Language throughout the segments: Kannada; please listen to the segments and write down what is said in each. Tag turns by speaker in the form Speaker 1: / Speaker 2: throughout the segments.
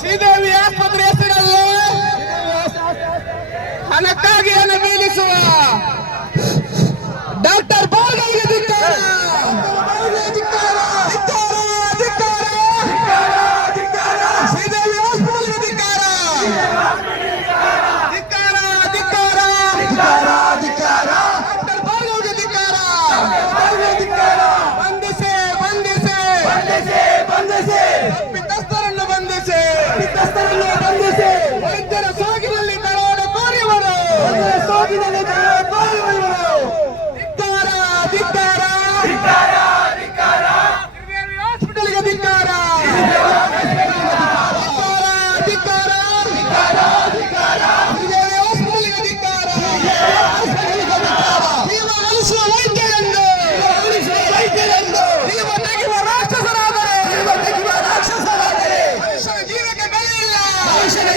Speaker 1: ¡Sí, de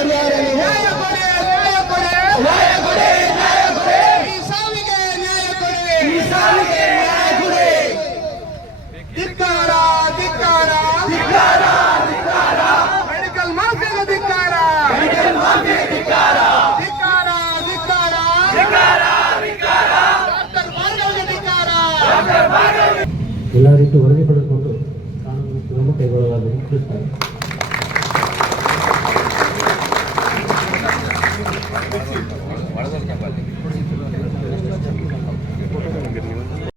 Speaker 2: ಪರಿಹಾರ ನ್ಯಾಯ ಕೊಡಿ ನ್ಯಾಯ ಈ
Speaker 1: ಈ
Speaker 2: ಮೆಡಿಕಲ್
Speaker 1: ಮೆಡಿಕಲ್
Speaker 3: ಎಲ್ಲರಿಗೂ ವರದಿ ಪಡೆದುಕೊಂಡು ಕಾನೂನು ಕ್ರಮ ಕೈಗೊಳ್ಳಲಾಗುವುದು